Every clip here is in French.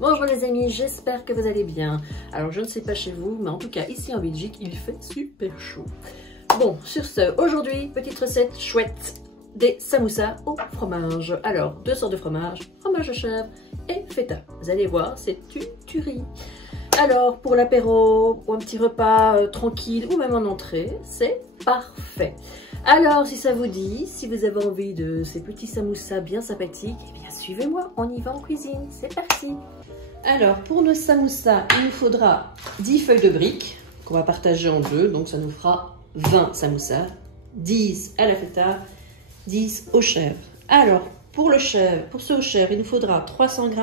Bonjour les amis, j'espère que vous allez bien. Alors je ne sais pas chez vous, mais en tout cas ici en Belgique, il fait super chaud. Bon, sur ce, aujourd'hui, petite recette chouette, des samoussas au fromage. Alors, deux sortes de fromage, fromage de chèvre et feta. Vous allez voir, c'est une tuerie. Alors, pour l'apéro, ou un petit repas tranquille, ou même en entrée, c'est parfait. Alors, si ça vous dit, si vous avez envie de ces petits samoussas bien sympathiques, eh bien suivez-moi, on y va en cuisine, c'est parti. Alors, pour nos samoussas, il nous faudra 10 feuilles de briques qu'on va partager en deux, donc ça nous fera 20 samoussas, 10 à la feta, 10 au chèvre. Alors, pour ce au chèvre, il nous faudra 300 g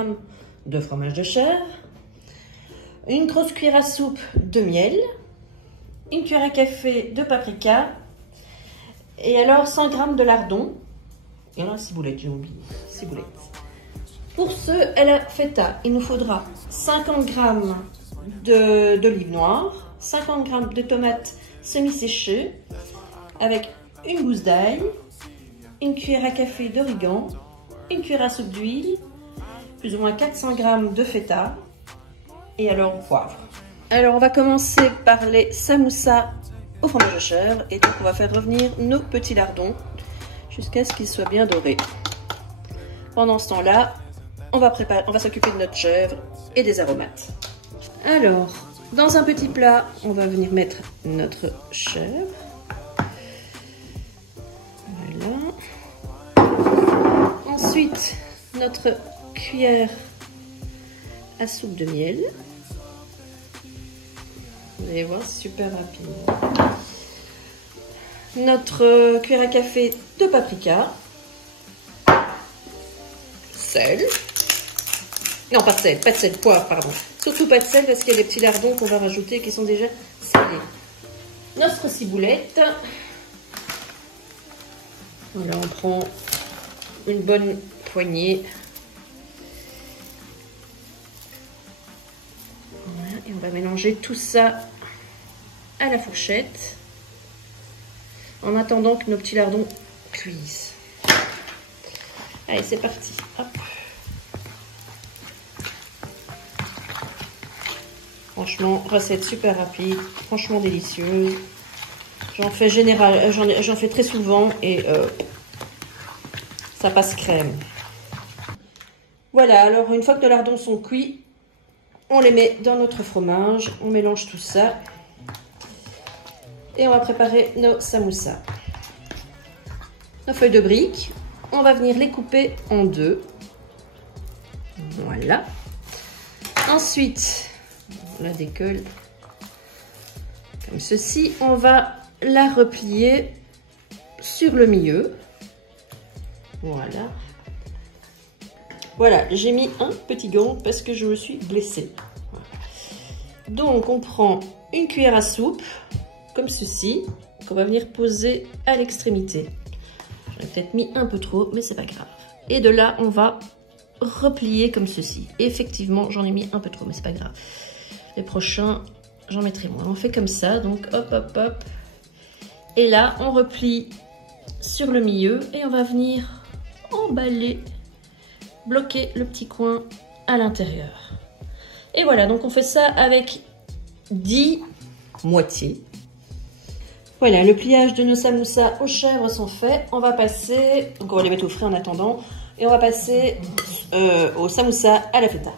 de fromage de chèvre, une grosse cuillère à soupe de miel, une cuillère à café de paprika, et alors 100 g de lardon, et alors ciboulette, j'ai oublié, ciboulette. Pour ce à la feta, il nous faudra 50 g d'olive noire, 50 g de tomates semi-séchées, avec une gousse d'ail, une cuillère à café d'origan, une cuillère à soupe d'huile, plus ou moins 400 g de feta, et alors poivre. Alors on va commencer par les samoussas au fromage de chèvre, et donc on va faire revenir nos petits lardons jusqu'à ce qu'ils soient bien dorés. Pendant ce temps-là, on va s'occuper de notre chèvre et des aromates. Alors, dans un petit plat, on va venir mettre notre chèvre. Voilà. Ensuite, notre cuillère à soupe de miel. Vous allez voir, c'est super rapide. Notre cuillère à café de paprika. Sel. Non, pas de sel, poivre, pardon. Surtout pas de sel parce qu'il y a des petits lardons qu'on va rajouter qui sont déjà salés. Notre ciboulette. Voilà, on prend une bonne poignée. Voilà, et on va mélanger tout ça à la fourchette en attendant que nos petits lardons cuisent. Allez, c'est parti. Hop. Franchement, recette super rapide, franchement délicieuse. J'en fais très souvent et ça passe crème. Voilà, alors une fois que nos lardons sont cuits, on les met dans notre fromage, on mélange tout ça et on va préparer nos samoussas. Nos feuilles de briques, on va venir les couper en deux. Voilà. Ensuite, on la décolle comme ceci. On va la replier sur le milieu. Voilà. Voilà, j'ai mis un petit gant parce que je me suis blessée. Voilà. Donc, on prend une cuillère à soupe, comme ceci, qu'on va venir poser à l'extrémité. J'en ai peut-être mis un peu trop, mais c'est pas grave. Et de là, on va replier comme ceci. Et effectivement, j'en ai mis un peu trop, mais c'est pas grave. Les prochains, j'en mettrai moins. On fait comme ça, donc hop, hop, hop. Et là, on replie sur le milieu et on va venir emballer, bloquer le petit coin à l'intérieur. Et voilà, donc on fait ça avec 10 moitiés. Voilà, le pliage de nos samoussas aux chèvres sont faits. On va passer, donc on va les mettre au frais en attendant, et on va passer aux samoussas à la feta.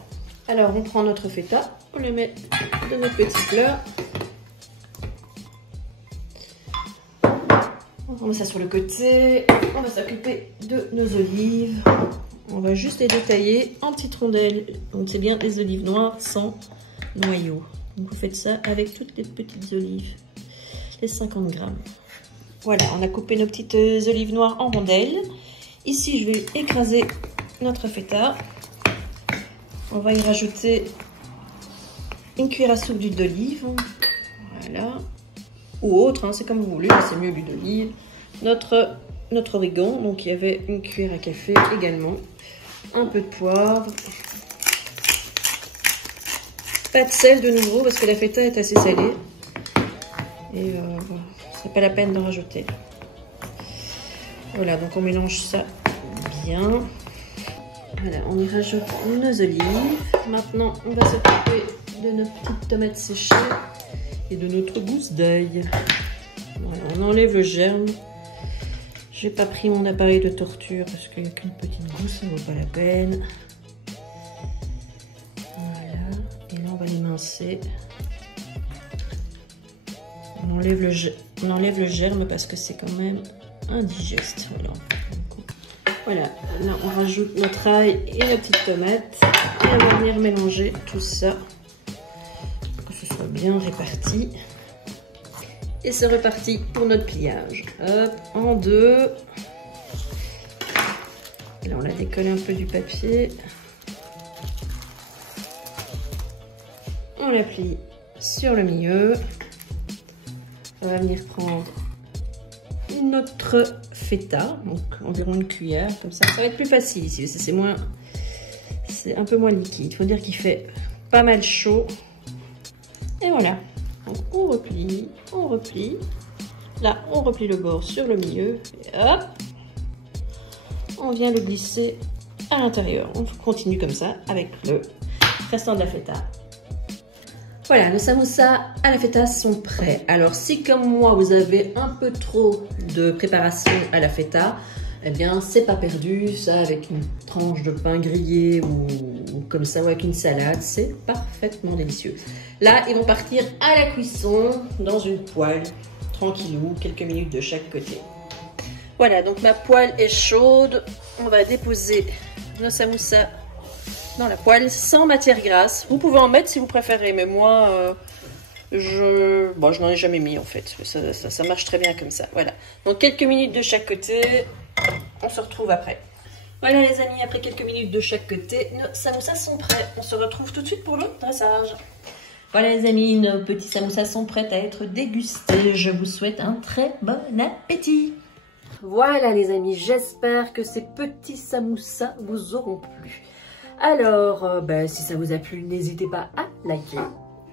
Alors, on prend notre feta, on le met dans notre petit plat. On met ça sur le côté. On va s'occuper de nos olives. On va juste les détailler en petites rondelles. Donc, c'est bien des olives noires sans noyau. Donc, vous faites ça avec toutes les petites olives. Les 50 g. Voilà, on a coupé nos petites olives noires en rondelles. Ici, je vais écraser notre feta. On va y rajouter une cuillère à soupe d'huile d'olive. Voilà. Ou autre, hein, c'est comme vous voulez, c'est mieux l'huile d'olive. Notre origan, donc il y avait une cuillère à café également. Un peu de poivre. Pas de sel de nouveau parce que la feta est assez salée. Et c'est pas la peine d'en rajouter. Voilà, donc on mélange ça bien. Voilà, on y rajoute nos olives. Maintenant, on va s'occuper de nos petites tomates séchées et de notre gousse d'ail. Voilà, on enlève le germe. J'ai pas pris mon appareil de torture parce qu'il n'y a qu'une petite gousse, ça ne vaut pas la peine. Voilà, et là on va l'émincer. On enlève le germe parce que c'est quand même indigeste. Voilà, là on rajoute notre ail et nos petites tomates. Et on va venir mélanger tout ça pour que ce soit bien réparti. Et c'est reparti pour notre pliage. Hop, en deux. Là on la décolle un peu du papier. On la plie sur le milieu. On va venir prendre notre feta, donc environ une cuillère, comme ça va être plus facile ici, c'est un peu moins liquide. Il faut dire qu'il fait pas mal chaud. Et voilà, donc on replie, là on replie le bord sur le milieu, et hop, on vient le glisser à l'intérieur. On continue comme ça avec le restant de la feta. Voilà, nos samoussas à la feta sont prêts. Alors si comme moi vous avez un peu trop de préparation à la feta, eh bien c'est pas perdu, ça avec une tranche de pain grillé ou comme ça ou avec une salade, c'est parfaitement délicieux. Là ils vont partir à la cuisson dans une poêle, tranquillou, quelques minutes de chaque côté. Voilà, donc ma poêle est chaude, on va déposer nos samoussas dans la poêle sans matière grasse. Vous pouvez en mettre si vous préférez, mais moi je n'en ai jamais mis en fait. Ça marche très bien comme ça. Voilà. Donc quelques minutes de chaque côté. On se retrouve après. Voilà les amis, après quelques minutes de chaque côté, nos samoussas sont prêts. On se retrouve tout de suite pour le dressage. Voilà les amis, nos petits samoussas sont prêts à être dégustés. Je vous souhaite un très bon appétit. Voilà les amis, j'espère que ces petits samoussas vous auront plu. Alors, si ça vous a plu, n'hésitez pas à liker,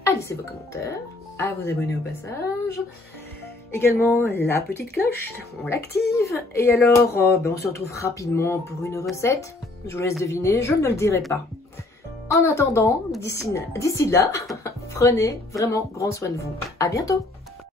à laisser vos commentaires, à vous abonner au passage. Également, la petite cloche, on l'active. Et alors, on se retrouve rapidement pour une recette. Je vous laisse deviner, je ne le dirai pas. En attendant, d'ici là, prenez vraiment grand soin de vous. À bientôt!